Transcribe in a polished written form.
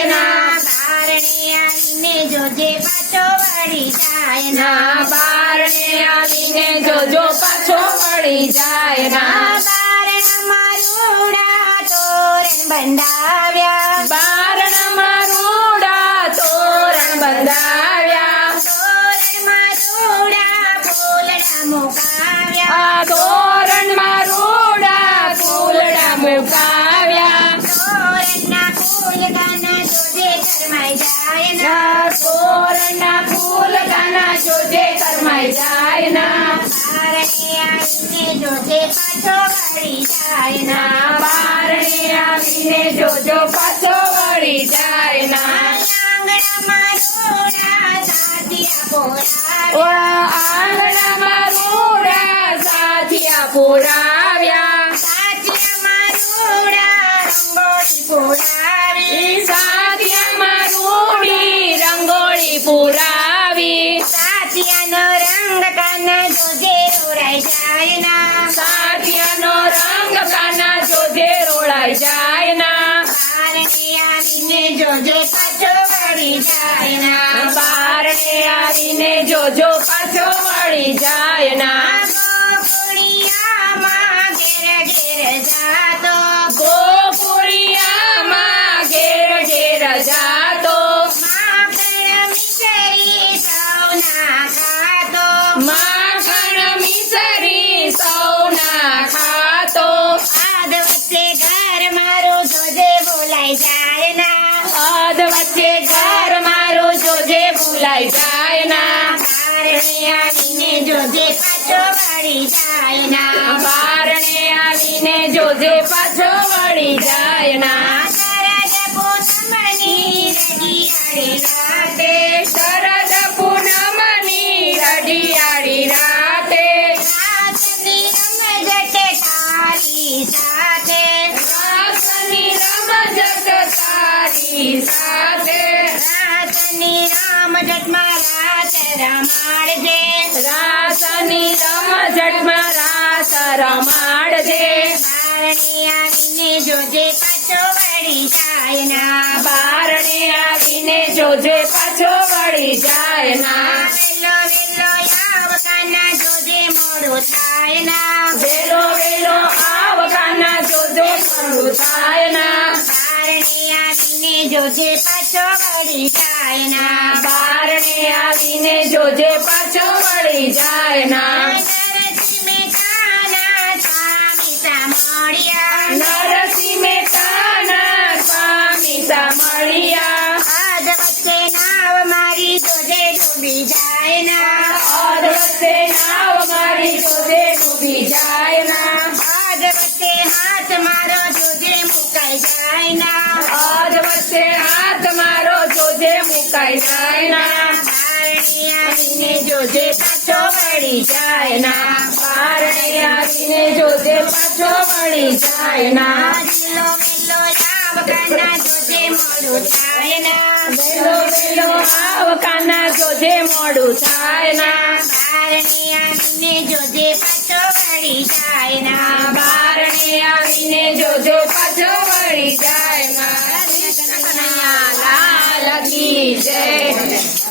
જાય ના બારણે આવીને જોજે પાછો વળી જાય ના બારણે આવીને જોજો પાછો વળી જાય ના બારણામાં રૂડા તોરણ બંધાવ્યા બારણામાં રૂડા તોરણ બંધાવ્યા તોરણમાં રૂડા ફૂલડા મુકાવ્યા આ તોરણમાં રૂડા ફૂલડા મુકાવ્યા તોરણના ફૂલ કાના જોજે કરમાઈ જાય ના તોરણના ફૂલ કાના જોજે કરમાઈ જાય ના બારણે આવીને જોજે પાછો વળી જાય ના બારણે આવીને જોજો પાછો વળી જાય ના આંગણામાં રૂડા સાથિયા ઓ પોળાવ્યા આંગણામાં રૂડા સાથિયા પુરાવ્યા સાથિયામાં રૂડા રંગોળી પોળાવી ઈ સાથિયામાં રૂડી રંગોળી પુરાવી સાથિયાનો રંગ કાના જોજે રોડાઈ જાય ના સાથિયાનો રંગ કાના જોજે રોળાઈ જાય ના બારણે આવીને જોજે પાછો વળી જાય ના બારણે આવીને જોજો પાછો વળી જાય ના ગોકુળિયામાં ઘેર ઘેર જાતો ગોકુળિયામાં ઘેર ઘેર જાતો માખણ મિસરી સૌના ખાતો માખણ મિસરી સૌના ખાતો આદ વચ્ચે ઘર મારું જોજે બોલાઈ જાય ના અધ વચ્ચે ઘર મારું જોજે ભૂલાઈ જાય ના બારણે આવીને જોજે પાછો વળી જાય ના બારણે આવીને જોજે પાછો વળી જાય ના શરદ પૂનમની રડિયાળી રાતે શરદ પૂનમની રઢિયાળી રાતે રાતની રમઝટ તારી સાથે રાસની રમઝટ તારી સાથે રાતની રમઝટમાં રાત રમાડજે રાસની રમઝટમાં રાસ રમાડજે બારણે આવીને જોજે પાછો વળી જાય ના બારણે આવીને જોજે પાછો વળી જાય ના વેલો વેલો આવ કાના જોજે મોડું થાય ના વેલો વેલો આવ કાના જોજો મોડું થાય ના બારણે આવીને જોજે પાછો વળી જાય ના બારણે આવીને જોજે પાછો વળી જાય ના નરસિંહ મહેતાના સ્વામી સામળિયા નરસિંહ મહેતાના સ્વામી સામળિયા આદ વચ્ચે નાવ મારી જોજે ડૂબી જાય ના અધ વચ્ચે નાવ મારી જોજે ડૂબી જાય ના આદ વચ્ચે હાથ મારો જોજે મુકાઈ જાય ના અધ વચ્ચે હાથ મારો જોજે મુકાઈ જાય ના બારણે આવીને જોજે પાછો વળી જાય ના બારણે આવીને જોજે પાછો વળી જાય ના વેલો વેલો આવ કાના જોજે મોડું થાય ના વેલો વેલો આવ કાના જોજે મોડું થાય ના બારણે આવીને જોજે પાછો વળી જાય ના બારણે આવીને જોજો પાછો વળી જાય ના લાલ કી જય